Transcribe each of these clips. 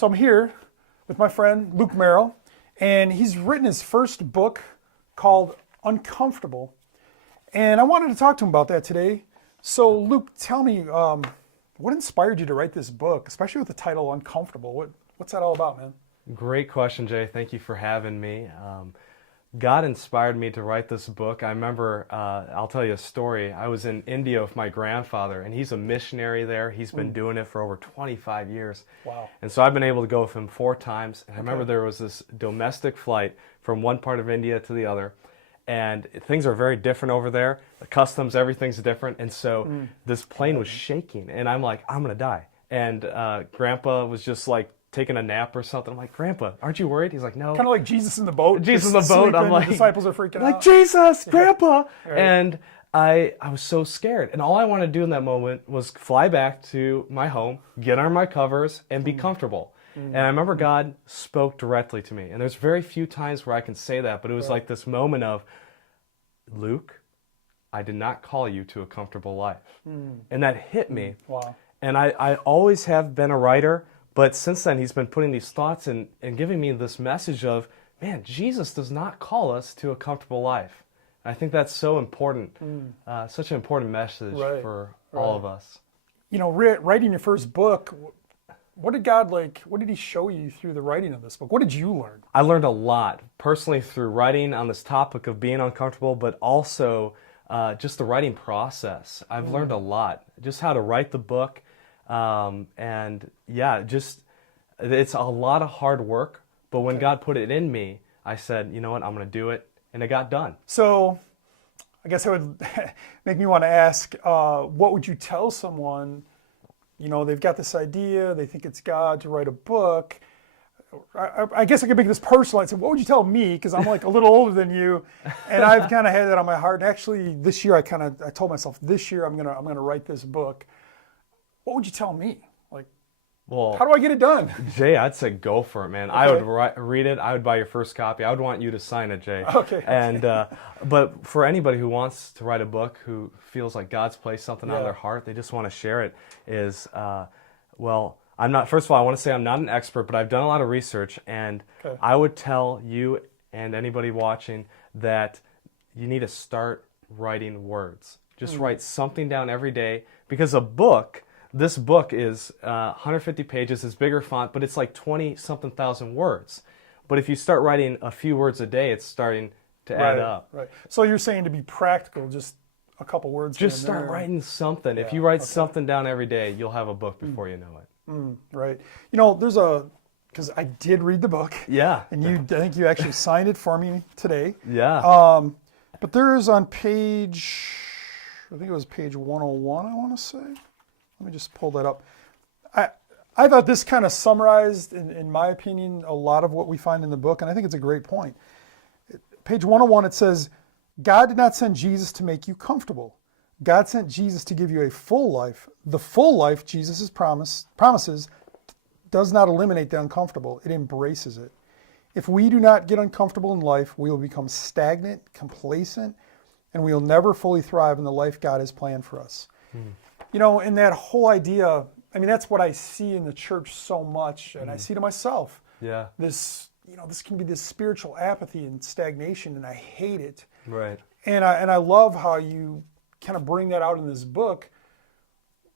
So I'm here with my friend Luke Merrill, and he's written his first book called Uncomfortable. And I wanted to talk to him about that today. So Luke, tell me, what inspired you to write this book, especially with the title Uncomfortable? What's that all about, man? Great question, Jay. Thank you for having me. God inspired me to write this book. I remember, I'll tell you a story. I was in India with my grandfather, and he's a missionary there. He's been doing it for over 25 years. Wow. And so I've been able to go with him 4 times. And I remember there was this domestic flight from one part of India to the other. And things are very different over there. The customs, everything's different. And so this plane was shaking. And I'm like, I'm going to die. And Grandpa was just like, taking a nap or something. I'm like, Grandpa, aren't you worried? He's like, no. Kind of like Jesus in the boat. Jesus in the boat. I'm like, the disciples are freaking like, out. Jesus, Grandpa. Right. And I was so scared. And all I wanted to do in that moment was fly back to my home, get under my covers, and be comfortable. And I remember God spoke directly to me. And there's very few times where I can say that, but it was like this moment of, Luke, I did not call you to a comfortable life. And that hit me. Wow. And I always have been a writer. But since then, he's been putting these thoughts and giving me this message of, man, Jesus does not call us to a comfortable life. And I think that's so important, such an important message for all of us. You know, writing your first book, what did he show you through the writing of this book? What did you learn? I learned a lot, personally, through writing on this topic of being uncomfortable, but also just the writing process. I've learned a lot, just how to write the book. And yeah, just, it's a lot of hard work, but when God put it in me, I said, you know what, I'm going to do it. And it got done. So I guess it would make me want to ask, what would you tell someone, you know, they've got this idea, they think it's God to write a book. I guess I could make this personal. I'd say, what would you tell me? Because I'm like a little older than you, and I've kind of had that on my heart. And actually, this year I told myself, this year I'm gonna write this book. What would you tell me? Like, well, how do I get it done? Jay, I'd say go for it, man. Okay. I would read it. I would buy your first copy. I would want you to sign it, Jay. Okay. And but for anybody who wants to write a book, who feels like God's placed something on their heart, they just want to share it. Well, I'm not. First of all, I want to say I'm not an expert, but I've done a lot of research, and I would tell you and anybody watching that you need to start writing words. Just write something down every day, because a book. This book is 150 pages, it's bigger font, but it's like 20-something thousand words. But if you start writing a few words a day, it's starting to add up. Right. So you're saying to be practical, just a couple words. Just start writing something. Yeah. If you write something down every day, you'll have a book before you know it. Right. You know, because I did read the book. Yeah. And I think you actually signed it for me today. Yeah. But there is on page, I think it was page 101, I want to say. Let me just pull that up. I thought this kind of summarized, in my opinion, a lot of what we find in the book, and I think it's a great point. Page 101, it says, God did not send Jesus to make you comfortable. God sent Jesus to give you a full life. The full life Jesus promises does not eliminate the uncomfortable. It embraces it. If we do not get uncomfortable in life, we will become stagnant, complacent, and we will never fully thrive in the life God has planned for us. You know, and that whole idea, I mean, that's what I see in the church so much, and I see to myself. Yeah. This can be this spiritual apathy and stagnation, and I hate it. Right. And I love how you kind of bring that out in this book.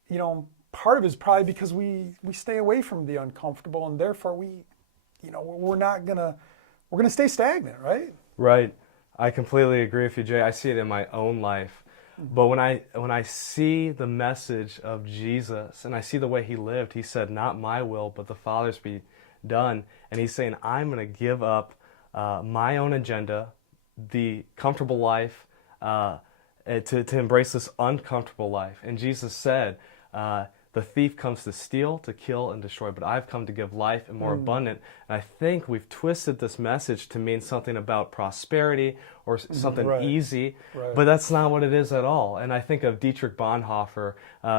You know, part of it is probably because we stay away from the uncomfortable, and therefore we're gonna stay stagnant, right? Right. I completely agree with you, Jay. I see it in my own life. But when I see the message of Jesus and I see the way he lived, he said, not my will, but the Father's be done. And he's saying, I'm going to give up my own agenda, the comfortable life, to embrace this uncomfortable life. And Jesus said, the thief comes to steal, to kill, and destroy, but I've come to give life and more abundant. And I think we've twisted this message to mean something about prosperity or something easy, but that's not what it is at all. And I think of Dietrich Bonhoeffer.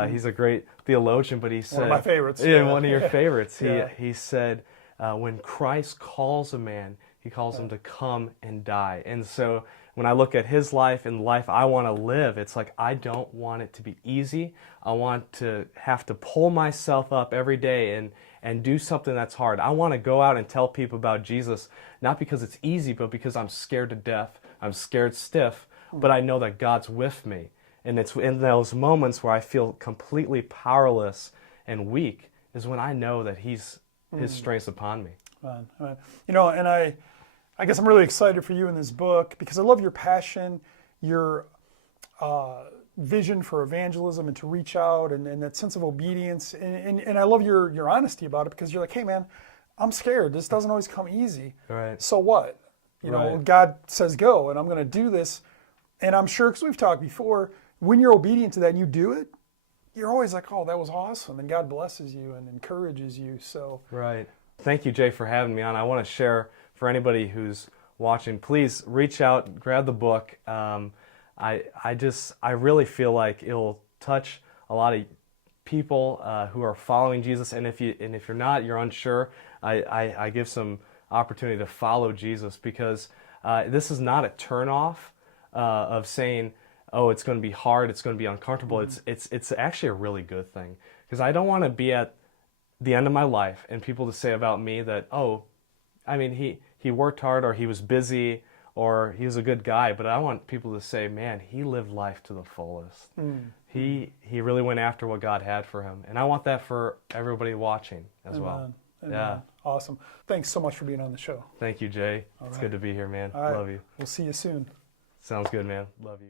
He's a great theologian, but he said... One of my favorites. Yeah, one of your favorites. Yeah. He said, when Christ calls a man, he calls him to come and die. And so when I look at his life and the life I want to live, it's like I don't want it to be easy. I want to have to pull myself up every day and do something that's hard. I want to go out and tell people about Jesus, not because it's easy, but because I'm scared to death. I'm scared stiff, but I know that God's with me. And it's in those moments where I feel completely powerless and weak is when I know that his strength's upon me. You know, and I guess I'm really excited for you in this book because I love your passion, your vision for evangelism and to reach out and that sense of obedience. And I love your honesty about it because you're like, hey, man, I'm scared. This doesn't always come easy. Right. So what? You know, Right. God says go, and I'm going to do this. And I'm sure, because we've talked before, when you're obedient to that and you do it, you're always like, oh, that was awesome. And God blesses you and encourages you. So Right. Thank you, Jay, for having me on. I want to share for anybody who's watching, please reach out, grab the book. I really feel like it'll touch a lot of people who are following Jesus. And if you're not, you're unsure, I give some opportunity to follow Jesus because this is not a turnoff of saying, oh, it's going to be hard, it's going to be uncomfortable. It's actually a really good thing because I don't want to be at the end of my life and people to say about me that, oh, I mean, he worked hard or he was busy or he was a good guy, but I want people to say, man, he lived life to the fullest. He really went after what God had for him. And I want that for everybody watching as well. Amen. Yeah. Awesome. Thanks so much for being on the show. Thank you, Jay. It's good to be here, man. All right. Love you. We'll see you soon. Sounds good, man. Love you.